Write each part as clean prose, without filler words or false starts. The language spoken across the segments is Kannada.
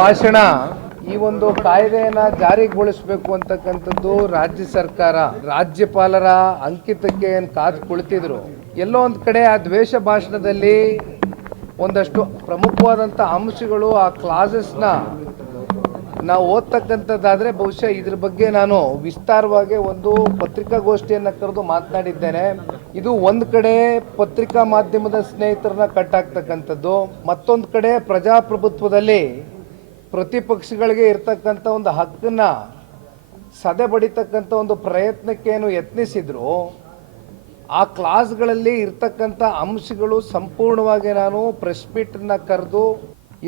ಭಾಷಣ ಈ ಒಂದು ಕಾಯ್ದೆಯನ್ನ ಜಾರಿಗೊಳಿಸಬೇಕು ಅಂತಕ್ಕಂಥದ್ದು ರಾಜ್ಯ ಸರ್ಕಾರ ರಾಜ್ಯಪಾಲರ ಅಂಕಿತಕ್ಕೆ ಏನು ಕಾದು ಕುಳಿತಿದ್ರು. ಎಲ್ಲೋ ಒಂದು ಕಡೆ ಆ ದ್ವೇಷ ಭಾಷಣದಲ್ಲಿ ಒಂದಷ್ಟು ಪ್ರಮುಖವಾದಂಥ ಅಂಶಗಳು ಆ ಕ್ಲಾಸಸ್ನ ನಾವು ಓದ್ತಕ್ಕಂಥದ್ದಾದರೆ ಬಹುಶಃ ಇದ್ರ ಬಗ್ಗೆ ನಾನು ವಿಸ್ತಾರವಾಗಿ ಒಂದು ಪತ್ರಿಕಾಗೋಷ್ಠಿಯನ್ನು ಕರೆದು ಮಾತನಾಡಿದ್ದೇನೆ. ಇದು ಒಂದು ಕಡೆ ಪತ್ರಿಕಾ ಮಾಧ್ಯಮದ ಸ್ನೇಹಿತರನ್ನ ಕಟ್ಟಾಕ್ತಕ್ಕಂಥದ್ದು, ಮತ್ತೊಂದು ಕಡೆ ಪ್ರಜಾಪ್ರಭುತ್ವದಲ್ಲಿ ಪ್ರತಿಪಕ್ಷಗಳಿಗೆ ಇರ್ತಕ್ಕಂಥ ಒಂದು ಹಕ್ಕನ್ನು ಸದೆ ಬಡಿತಕ್ಕಂಥ ಒಂದು ಪ್ರಯತ್ನಕ್ಕೇನು ಯತ್ನಿಸಿದ್ರು. ಆ ಕ್ಲಾಸ್ಗಳಲ್ಲಿ ಇರ್ತಕ್ಕಂಥ ಅಂಶಗಳು ಸಂಪೂರ್ಣವಾಗಿ ನಾನು ಪ್ರೆಸ್ ಮೀಟನ್ನು ಕರೆದು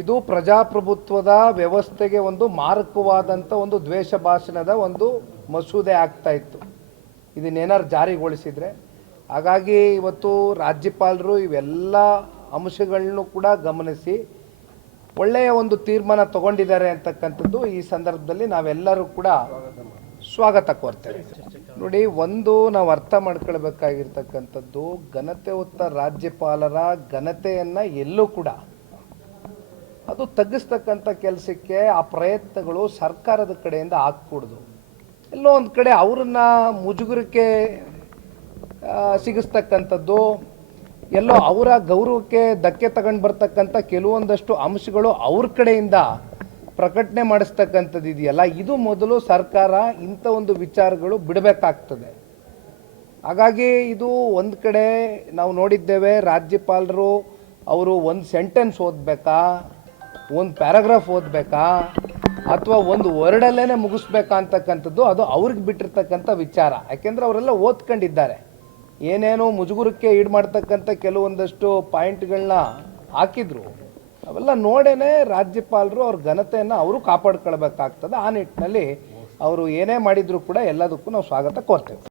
ಇದು ಪ್ರಜಾಪ್ರಭುತ್ವದ ವ್ಯವಸ್ಥೆಗೆ ಒಂದು ಮಾರಕವಾದಂಥ ಒಂದು ದ್ವೇಷ ಭಾಷಣದ ಒಂದು ಮಸೂದೆ ಆಗ್ತಾ ಇತ್ತು ಇದನ್ನೇನಾರು ಜಾರಿಗೊಳಿಸಿದರೆ. ಹಾಗಾಗಿ ಇವತ್ತು ರಾಜ್ಯಪಾಲರು ಇವೆಲ್ಲ ಅಂಶಗಳನ್ನು ಕೂಡ ಗಮನಿಸಿ ಒಳ್ಳೆಯ ಒಂದು ತೀರ್ಮಾನ ತಗೊಂಡಿದ್ದಾರೆ ಅಂತಕ್ಕಂಥದ್ದು ಈ ಸಂದರ್ಭದಲ್ಲಿ ನಾವೆಲ್ಲರೂ ಕೂಡ ಸ್ವಾಗತ ಕೋರ್ತೇವೆ. ನೋಡಿ, ಒಂದು ನಾವು ಅರ್ಥ ಮಾಡ್ಕೊಳ್ಬೇಕಾಗಿರ್ತಕ್ಕಂಥದ್ದು, ಘನತೆ ಹೊತ್ತ ರಾಜ್ಯಪಾಲರ ಘನತೆಯನ್ನು ಎಲ್ಲೂ ಕೂಡ ಅದು ತಗ್ಗಿಸ್ತಕ್ಕಂಥ ಕೆಲಸಕ್ಕೆ ಆ ಪ್ರಯತ್ನಗಳು ಸರ್ಕಾರದ ಕಡೆಯಿಂದ ಆಗ್ಕೂಡ್ದು. ಎಲ್ಲೋ ಒಂದು ಕಡೆ ಅವರನ್ನು ಮುಜುಗರಕ್ಕೆ ಸಿಗಿಸ್ತಕ್ಕಂಥದ್ದು, ಎಲ್ಲೋ ಅವರ ಗೌರವಕ್ಕೆ ಧಕ್ಕೆ ತಗೊಂಡು ಬರ್ತಕ್ಕಂಥ ಕೆಲವೊಂದಷ್ಟು ಅಂಶಗಳು ಅವ್ರ ಕಡೆಯಿಂದ ಪ್ರಕಟಣೆ ಮಾಡಿಸ್ತಕ್ಕಂಥದ್ದು ಇದೆಯಲ್ಲ, ಇದು ಮೊದಲು ಸರ್ಕಾರ ಇಂಥ ಒಂದು ವಿಚಾರಗಳು ಬಿಡಬೇಕಾಗ್ತದೆ. ಹಾಗಾಗಿ ಇದು ಒಂದು ಕಡೆ ನಾವು ನೋಡಿದ್ದೇವೆ, ರಾಜ್ಯಪಾಲರು ಅವರು ಒಂದು ಸೆಂಟೆನ್ಸ್ ಓದಬೇಕಾ, ಒಂದು ಪ್ಯಾರಾಗ್ರಾಫ್ ಓದಬೇಕಾ, ಅಥವಾ ಒಂದು ವರ್ಡಲ್ಲೇ ಮುಗಿಸ್ಬೇಕಾ ಅಂತಕ್ಕಂಥದ್ದು ಅದು ಅವ್ರಿಗೆ ಬಿಟ್ಟಿರ್ತಕ್ಕಂಥ ವಿಚಾರ. ಯಾಕೆಂದರೆ ಅವರೆಲ್ಲ ಓದ್ಕೊಂಡಿದ್ದಾರೆ. ಏನೇನೋ ಮುಜುಗುರಕ್ಕೆ ಈಡು ಮಾಡ್ತಕ್ಕಂಥ ಕೆಲವೊಂದಷ್ಟು ಪಾಯಿಂಟ್ಗಳನ್ನ ಹಾಕಿದ್ರು. ಅವೆಲ್ಲ ನೋಡೇ ರಾಜ್ಯಪಾಲರು ಅವ್ರ ಘನತೆಯನ್ನು ಅವರು ಕಾಪಾಡ್ಕೊಳ್ಬೇಕಾಗ್ತದೆ. ಆ ನಿಟ್ಟಿನಲ್ಲಿ ಅವರು ಏನೇ ಮಾಡಿದರೂ ಕೂಡ ಎಲ್ಲದಕ್ಕೂ ನಾವು ಸ್ವಾಗತ ಕೋರ್ತೇವೆ.